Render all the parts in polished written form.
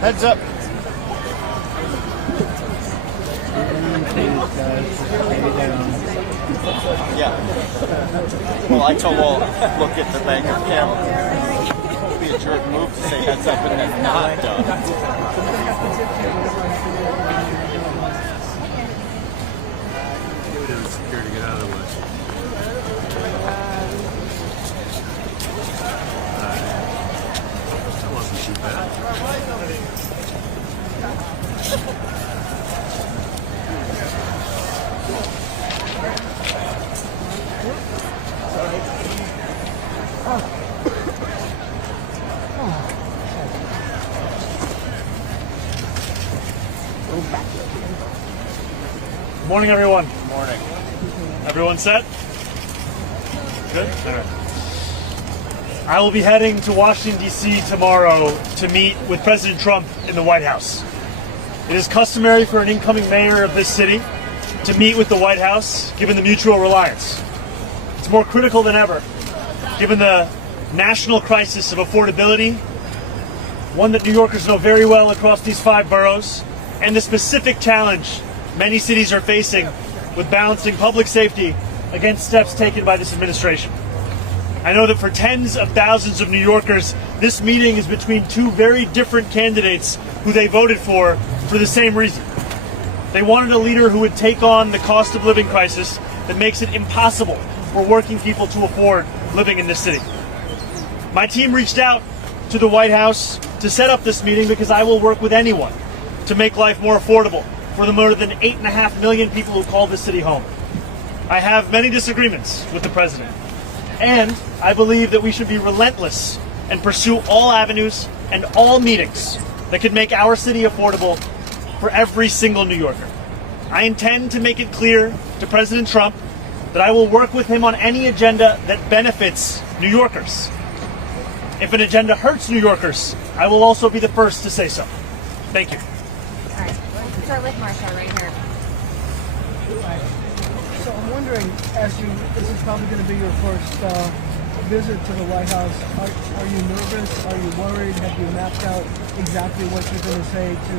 Heads up. Yeah. Well, I told look at the bank of camera. It would be a jerk move to say heads up and then not done. Security, get out of the way. That wasn't too bad. Good morning, everyone. Good morning. Everyone set? Good? All right. I will be heading to Washington, D.C. tomorrow to meet with President Trump in the White House. It is customary for an incoming mayor of this city to meet with the White House, given the mutual reliance. It's more critical than ever, given the national crisis of affordability, one that New Yorkers know very well across these 5 boroughs, and the specific challenge many cities are facing with balancing public safety against steps taken by this administration. I know that for tens of thousands of New Yorkers, this meeting is between 2 very different candidates who they voted for the same reason. They wanted a leader who would take on the cost of living crisis that makes it impossible for working people to afford living in this city. My team reached out to the White House to set up this meeting because I will work with anyone to make life more affordable for the more than 8.5 million people who call this city home. I have many disagreements with the president, and I believe that we should be relentless and pursue all avenues and all meetings that could make our city affordable for every single New Yorker. I intend to make it clear to President Trump that I will work with him on any agenda that benefits New Yorkers. If an agenda hurts New Yorkers, I will also be the first to say so. Thank you. All right, let's start with Marsha right here. So I'm wondering, this is probably going to be your first visit to the White House. Are you nervous? Are you worried? Have you mapped out exactly what you're going to say to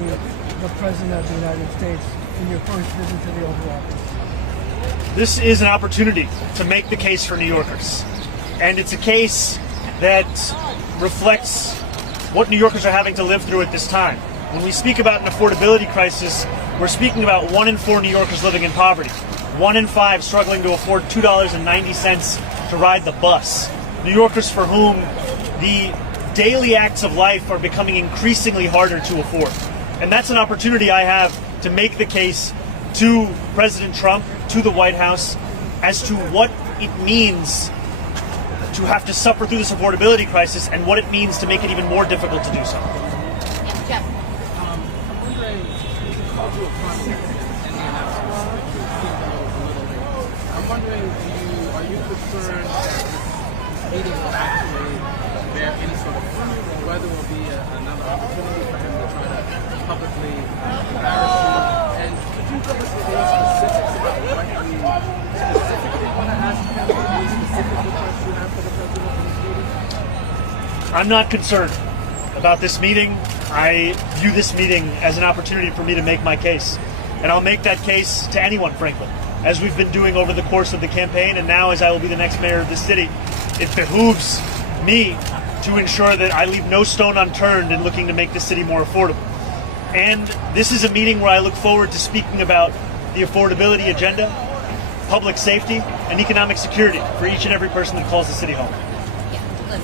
the President of the United States in your first visit to the Oval Office? This is an opportunity to make the case for New Yorkers. And it's a case that reflects what New Yorkers are having to live through at this time. When we speak about an affordability crisis, we're speaking about 1 in 4 New Yorkers living in poverty, 1 in 5 struggling to afford $2.90 to ride the bus. New Yorkers for whom the daily acts of life are becoming increasingly harder to afford. And that's an opportunity I have to make the case to President Trump, to the White House, as to what it means to have to suffer through this affordability crisis and what it means to make it even more difficult to do so. Yeah, Jeff. I'm wondering, called you a prominent in the announcement. I'm wondering, are you concerned that this meeting will actually bear any sort of fruit, or whether it will be another opportunity for him to try to publicly embarrass you? And could you give us any specifics about what you specifically want to ask him, any specific requests you have for the president in this meeting? I'm not concerned about this meeting. I view this meeting as an opportunity for me to make my case. And I'll make that case to anyone, frankly, as we've been doing over the course of the campaign, and now as I will be the next mayor of this city. It behooves me to ensure that I leave no stone unturned in looking to make this city more affordable. And this is a meeting where I look forward to speaking about the affordability agenda, public safety, and economic security for each and every person that calls the city home. Yeah, Liz.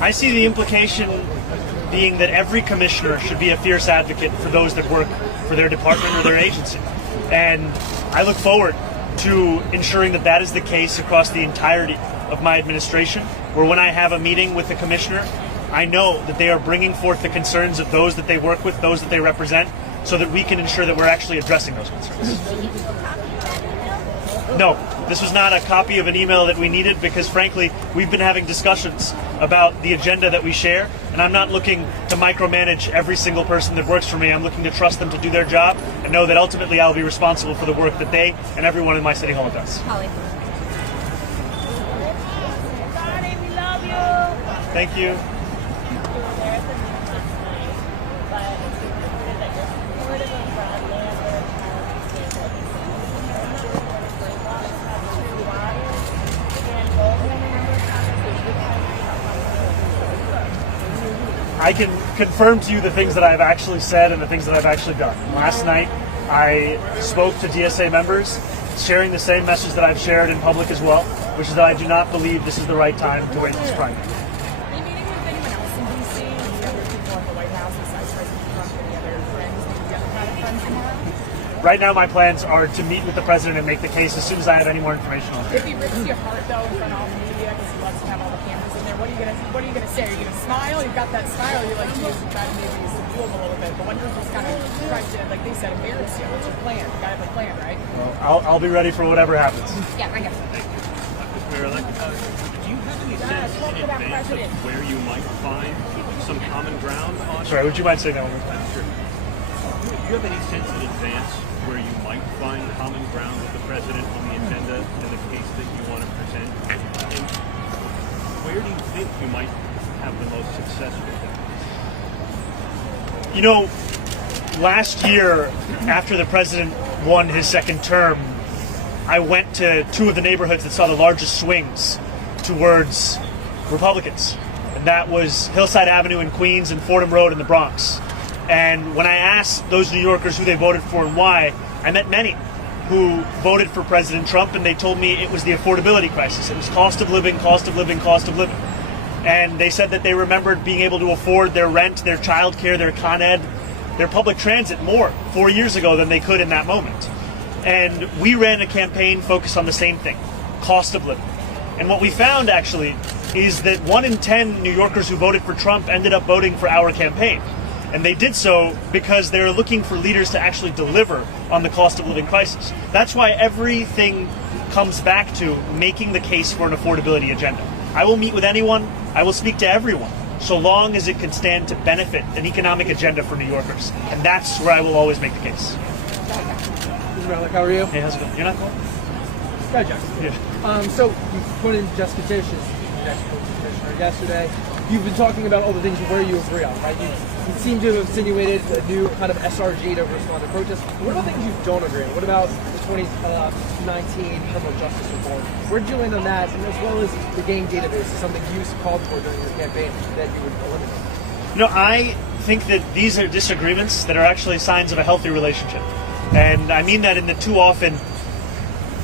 I see the implication being that every commissioner should be a fierce advocate for those that work for their department or their agency. And I look forward to ensuring that that is the case across the entirety of my administration, where when I have a meeting with the commissioner, I know that they are bringing forth the concerns of those that they work with, those that they represent, so that we can ensure that we're actually addressing those concerns. No, this was not a copy of an email that we needed because, frankly, we've been having discussions about the agenda that we share, and I'm not looking to micromanage every single person that works for me. I'm looking to trust them to do their job and know that ultimately I'll be responsible for the work that they and everyone in my city hall does. Holly. Thank you. I can confirm to you the things that I've actually said and the things that I've actually done. Last night, I spoke to DSA members, sharing the same message that I've shared in public as well, which is that I do not believe this is the right time to wait this primary. Are you meeting with anyone else in D.C.? Any other people at the White House besides President Trump? Any other friends? Maybe other kind of friends tomorrow? Right now, my plans are to meet with the president and make the case as soon as I have any more information on it. If he rips your heart though in front of all the media because he loves to have all the cameras in there, what are you gonna say? Are you gonna smile? You've got that smile you like to use to try to maybe subdue him a little bit. But when you're just kind of trying to, like they said, embarrass you, what's your plan? You gotta have a plan, right? Well, I'll be ready for whatever happens. Yeah, right here. Mr. Mayor-elect, do you have any sense in advance of where you might find some common ground on? Sorry, would you mind saying that one more time? Sure. Do you have any sense in advance where you might find common ground with the president on the agenda and the case that you want to present? And where do you think you might have the most success with that? You know, last year, after the president won his second term, I went to two of the neighborhoods that saw the largest swings towards Republicans. And that was Hillside Avenue in Queens and Fordham Road in the Bronx. And when I asked those New Yorkers who they voted for and why, I met many who voted for President Trump, and they told me it was the affordability crisis. It was cost of living, cost of living, cost of living. And they said that they remembered being able to afford their rent, their childcare, their Con Ed, their public transit more 4 years ago than they could in that moment. And we ran a campaign focused on the same thing, cost of living. And what we found actually is that 1 in 10 New Yorkers who voted for Trump ended up voting for our campaign. And they did so because they were looking for leaders to actually deliver on the cost of living crisis. That's why everything comes back to making the case for an affordability agenda. I will meet with anyone, I will speak to everyone, so long as it can stand to benefit an economic agenda for New Yorkers. And that's where I will always make the case. Mr. Malik, how are you? Hey, how's it going? You're not going? Hi, Jack. Yeah. So you put in Jessica Tisch as next commissioner yesterday. You've been talking about all the things where you agree on, right? You seem to have insinuated a new kind of SRG to respond to protests. What about things you don't agree on? What about the 2019 criminal justice reform? Where did you land on that? And as well as the gang database, something you called for during your campaign that you would eliminate? You know, I think that these are disagreements that are actually signs of a healthy relationship. And I mean that in that too often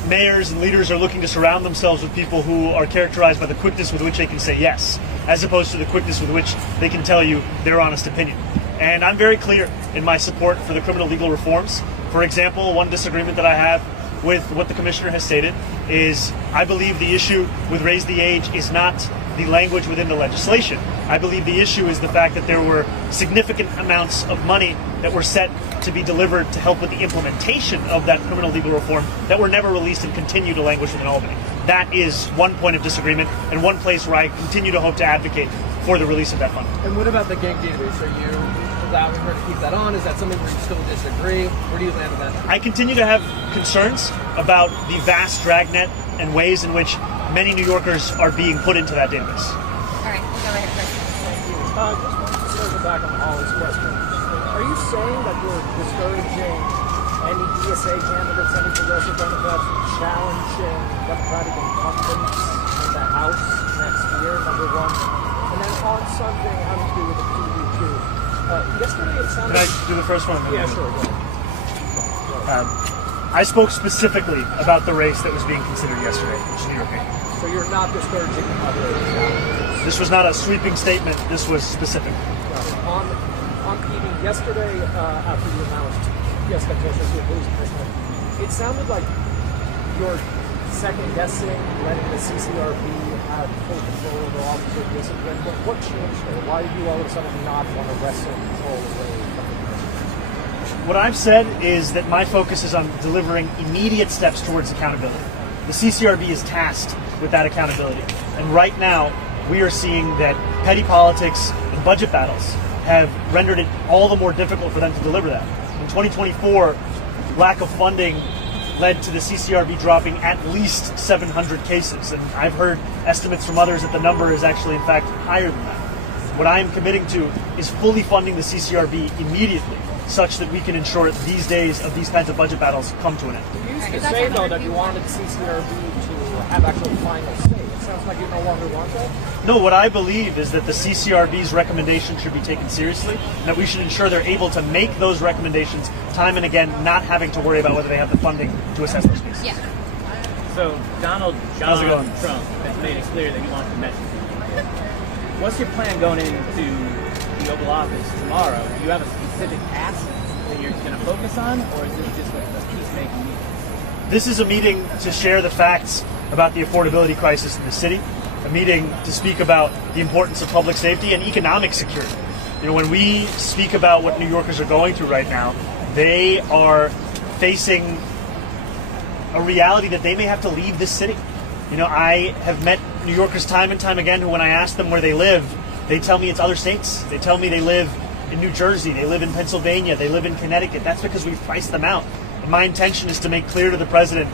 mayors and leaders are looking to surround themselves with people who are characterized by the quickness with which they can say yes, as opposed to the quickness with which they can tell you their honest opinion. And I'm very clear in my support for the criminal legal reforms. For example, one disagreement that I have with what the commissioner has stated is I believe the issue with raise the age is not the language within the legislation. I believe the issue is the fact that there were significant amounts of money that were set to be delivered to help with the implementation of that criminal legal reform that were never released and continue to languish within Albany. That is one point of disagreement and one place where I continue to hope to advocate for the release of that funding. And what about the gang database? Are you allowing her to keep that on? Is that something where you still disagree? Where do you land on that? I continue to have concerns about the vast dragnet and ways in which many New Yorkers are being put into that database. All right, we'll go ahead, Chris. Just wanted to circle back on Holly's question. Are you saying that you're discouraging any DSA candidates, any progressive Democrats from challenging Democratic incumbents in the House next year, number one? And then on something having to do with the PDQ. Yesterday it sounded... Can I do the first one? Yeah, sure. Go ahead. I spoke specifically about the race that was being considered yesterday, which is New York 8. So you're not discouraging other challenges? This was not a sweeping statement. This was specific. On PD, yesterday after you announced Jessica Tisch as your police commissioner, it sounded like you're second-guessing letting the CCRB have full control over officer discipline. What changed there? Why did you all of a sudden not want to wrestle control away from the president? What I've said is that my focus is on delivering immediate steps towards accountability. The CCRB is tasked with that accountability. And right now, we are seeing that petty politics and budget battles have rendered it all the more difficult for them to deliver that. In 2024, lack of funding led to the CCRB dropping at least 700 cases. And I've heard estimates from others that the number is actually, in fact, higher than that. What I am committing to is fully funding the CCRB immediately, such that we can ensure that these days of these kinds of budget battles come to an end. You used to say, though, that you wanted CCRB to have actual final say. It sounds like you no longer want that. No, what I believe is that the CCRB's recommendations should be taken seriously, and that we should ensure they're able to make those recommendations time and again, not having to worry about whether they have the funding to assess those cases. Yeah. So Donald How's it John going? Trump has made it clear that he wants to mess with you. What's your plan going into the Oval Office tomorrow? Do you have a specific ask that you're going to focus on, or is this just like a peacemaking meeting? This is a meeting to share the facts about the affordability crisis in the city, a meeting to speak about the importance of public safety and economic security. You know, when we speak about what New Yorkers are going through right now, they are facing a reality that they may have to leave this city. You know, I have met New Yorkers time and time again who, when I ask them where they live, they tell me it's other states. They tell me they live in New Jersey, they live in Pennsylvania, they live in Connecticut. That's because we've priced them out. And my intention is to make clear to the president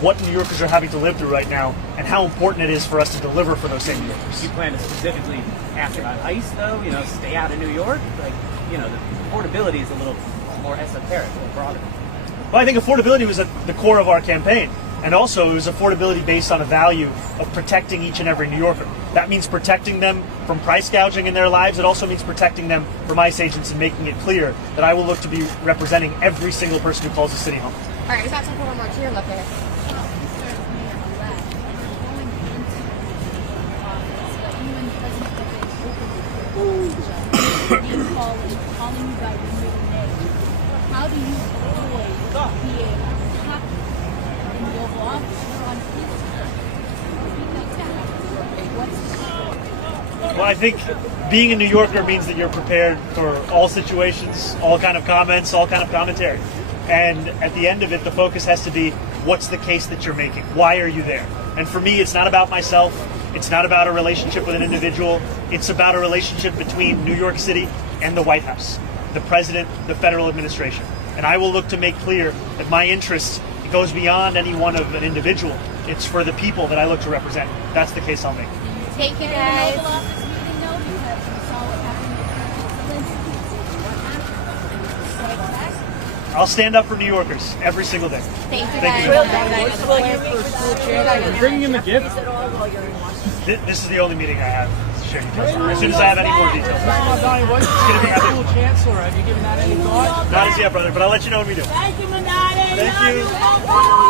what New Yorkers are having to live through right now and how important it is for us to deliver for those same New Yorkers. Do you plan to specifically ask about ICE, though? You know, stay out of New York? Like, you know, the affordability is a little more esoteric, a little broader. Well, I think affordability was at the core of our campaign. And also, it was affordability based on a value of protecting each and every New Yorker. That means protecting them from price gouging in their lives. It also means protecting them from ICE agents and making it clear that I will look to be representing every single person who calls the city home. All right, we got time for one more. Cheer, look here. Calling you by your middle name. How do you avoid being attacked in the Oval Office or on Facebook? Well, I think being a New Yorker means that you're prepared for all situations, all kind of comments, all kind of commentary. And at the end of it, the focus has to be, what's the case that you're making? Why are you there? And for me, it's not about myself. It's not about a relationship with an individual. It's about a relationship between New York City and the White House, the president, the federal administration. And I will look to make clear that my interest goes beyond any one of an individual. It's for the people that I look to represent. That's the case I'll make. Thank you, guys. Oval Office meeting, no, because we saw what happened with Zelensky. What happened? I'll stand up for New Yorkers every single day. Thank you, Thank guys. you. Bringing him a gift. This is the only meeting I have to share details on. As soon as I have any more details. Mamdani, what's gonna be the school chancellor? Have you given that any thought? Not as yet, brother, but I'll let you know when we do. Thank you, Mamdani. Thank you. Love you.